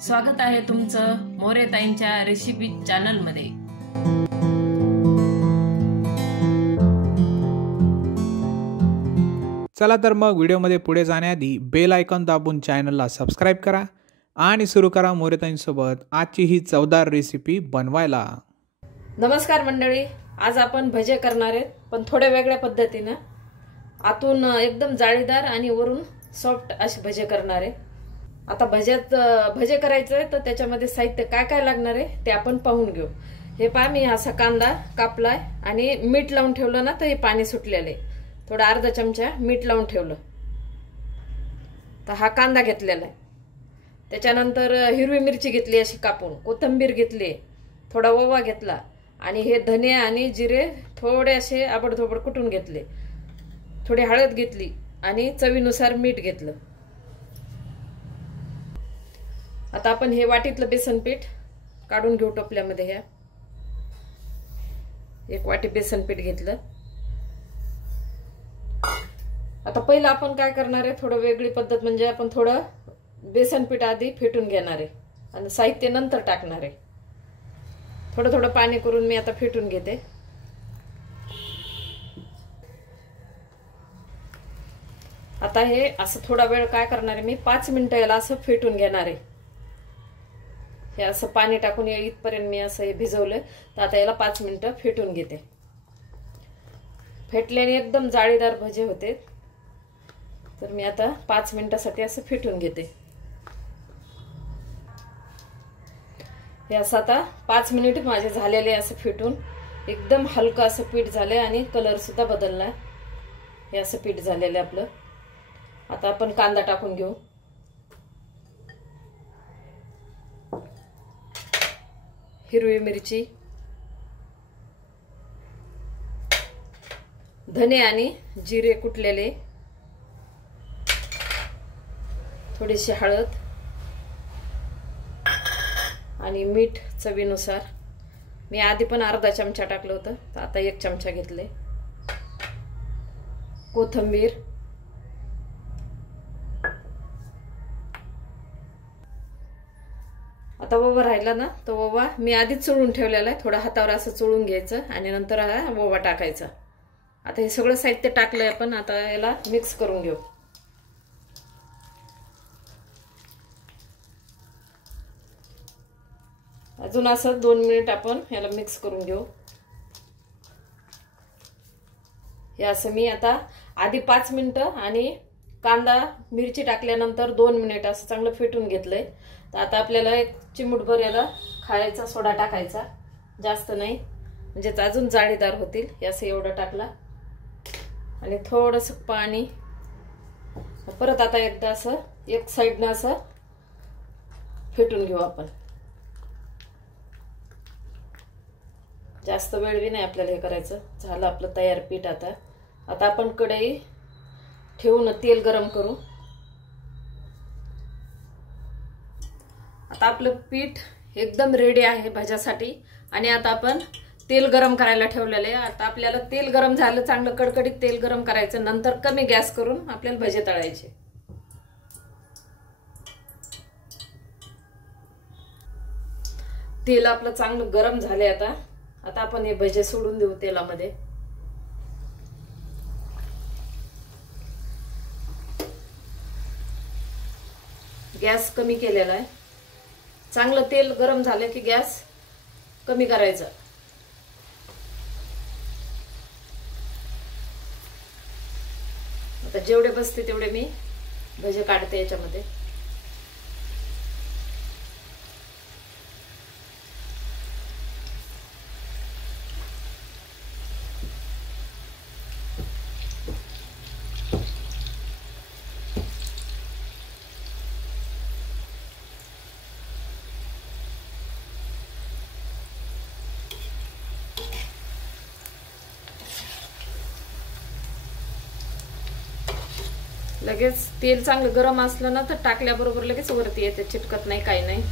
स्वागत आहे तुमचं मोरेताईंच्या रेसिपी चॅनल मध्ये। चला तर मग व्हिडिओमध्ये पुढे जाण्याआधी बेल आयकॉन दाबून चॅनलला सबस्क्राइब करा आणि सुरू करा मोरेताईंसोबत आजची ही चवदार रेसिपी बनवायला। नमस्कार मंडळी, आज आपण भजे करणार आहेत, पण थोड्या वेगळ्या पद्धतीने। आतून एकदम जाळीदार आणि वरून सॉफ्ट असे भजे करणार आहे। आता भजे करायचे तर त्याच्यामध्ये साहित्य काय काय लागणार आहे ते आपण पाहून घेऊ। हे पहा, मी असा कांदा कापलाय आणि मीठ लावून ठेवलं ना, तर हे पाणी सुटलेले, थोडा अर्धा चमचा मीठ लावून ठेवलं। तर हा कांदा घेतलेला आहे। त्याच्यानंतर हिरवी मिरची घेतली अशी कापून, कोथिंबीर घेतली, थोडा ओवा घेतला आणि हे धने आणि जिरे थोडे असे आबडधोबड कुटून घेतले, थोडी हळद घेतली आणि चवीनुसार मीठ घेतलं। आता आपण हे वाटीतलं बेसन पीठ काढून घेऊ टोपल्यामध्ये। ह्या एक वाटी बेसन पीठ घेतलं। आता पहिलं आपण काय करणार आहे, थोडं वेगळी पद्धत, म्हणजे आपण थोडं बेसन पीठ आधी फेटून घेणार आहे आणि साहित्य नंतर टाकणार आहे। थोडं थोडं पाणी करून मी आता फेटून घेते। आता हे असं थोडा वेळ काय करणार आहे, मी 5 मिनिटं याला असं फेटून घेणार आहे। हे असं पाणी टाकून इथपर्यंत मी असं हे भिजवलं, तर आता याला 5 मिनिटं फेटून घेते। फेटल्याने एकदम जाळीदार भजे होते, तर मी आता 5 मिनिटासाठी असं फेटून घेते। हे असं आता 5 मिनिट माझे झालेले असं फेटून, एकदम हलकं असं पीठ झालंय आणि कलर सुद्धा बदललाय। हे असं पीठ झालेलं आपलं। आता आपण कांदा टाकून घेऊ। हिरवी मिरची, धने आणि जिरे कुटलेले, थोडीशी हळद आणि मीठ चवीनुसार। मी आधी पण अर्धा चमचा टाकलं होतं, तर आता 1 चमचा घेतले। कोथिंबीर, आता ओवा राहिला ना, तो ओवा मी आधीच चोळून ठेवलेला आहे। थोडा हातावर असं चोळून घ्यायचं आणि नंतर हा ओवा टाकायचा। आता हे सगळं साहित्य टाकलंय आपण, आता याला मिक्स करून घेऊ। अजून असं 2 मिनिट आपण याला मिक्स करून घेऊ। हे असं मी आता आधी 5 मिनिटं आणि कांदा मिरची टाकल्यानंतर 2 मिनिट असं चांगलं फेटून घेतलंय। तर आता आपल्याला 1 चिमूटभर याला खायचा सोडा टाकायचा, जास्त नाही, म्हणजे अजून जाळीदार होतील। हे असं एवढं टाकला आणि थोडंसं पाणी। परत आता एकदा असं एक साईडनं असं फेटून घेऊ आपण। जास्त वेळ बी नाही आपल्याला हे करायचं। झालं आपलं तयार पीठ। आता आपण कढई ठेवून तेल गरम करू। आता आपलं पीठ एकदम रेडी आहे भज्यासाठी आणि आता आपण तेल गरम करायला ठेवलेले आहे। आता आपल्याला तेल गरम झालं, चांगलं कडकडीत तेल गरम करायचं, नंतर कमी गॅस करून आपल्याला भजे तळायचे। तेल आपलं चांगलं गरम झाले। आता आपण हे भजे सोडून देऊ तेलामध्ये। गॅस कमी केलेला आहे। चांगलं तेल गरम झालं की गॅस कमी करायचा। आता जेवढे बसते तेवढे मी भजे काढते याच्यामध्ये। लगेच तेल चांगलं गरम असलं ना, तर टाकल्याबरोबर लगेच वरती येते, चिटकत नाही, काही नाही।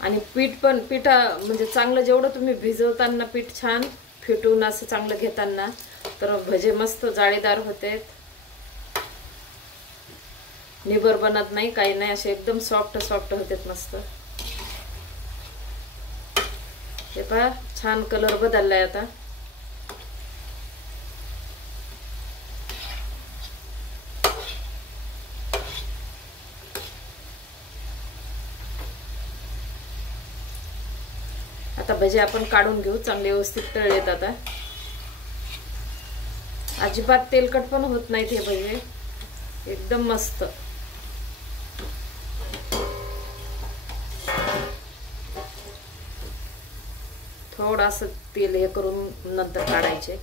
आणि पीठ म्हणजे चांगलं जेवढं तुम्ही भिजवताना पीठ छान फेटून असं चांगलं घेताना, तर भजे मस्त जाळीदार होते। निबर बनत नाही, काही नाही, असे एकदम सॉफ्ट सॉफ्ट होतात मस्त. हे पहा छान कलर बदललाय आता. आता भजे आपण काढून घेऊ. चांगले व्यवस्थित तळलेत आता. अजिबात तेलकट पण होत नाहीत हे भजे, एकदम मस्त. थोडंसं तेल हे करून नंतर काढायचे,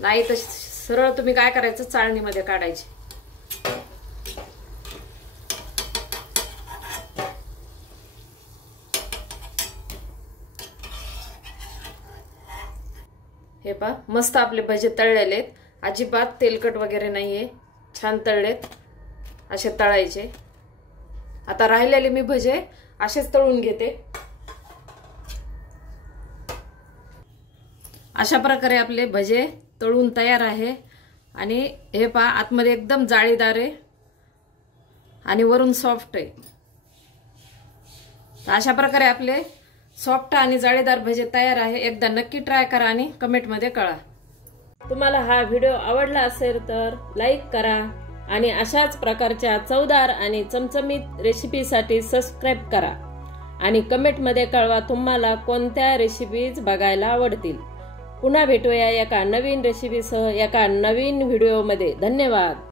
नाही तर सरळ तुम्ही काय करायचं चाळणीमध्ये काढायचे. हे पहा मस्त आपले भजे तळलेले आहेत, अजिबात तेलकट वगैरे नाहीये, छान तळलेत. असे तळायचे. आता राहिलेले मी भजे असेच तळून घेते. अशा प्रकारे आपले भजे तळून तयार आहे. आणि हे पहा आतमध्ये एकदम जाळीदार आहे आणि वरून सॉफ्ट आहे. तर अशा प्रकारे आपले सॉफ्ट आणि जाळीदार भजे तयार आहे. एकदा नक्की ट्राय करा आणि कमेंटमध्ये कळवा. तुम्हाला हा व्हिडिओ आवडला असेल तर लाईक करा आणि अशाच प्रकारच्या चवदार आणि चमचमीत रेसिपीसाठी सबस्क्राईब करा आणि कमेंटमध्ये कळवा तुम्हाला कोणत्या रेसिपीज बघायला आवडतील. पुन्हा भेटूया एका नवीन रेसिपीसह एका नवीन व्हिडिओमध्ये. धन्यवाद.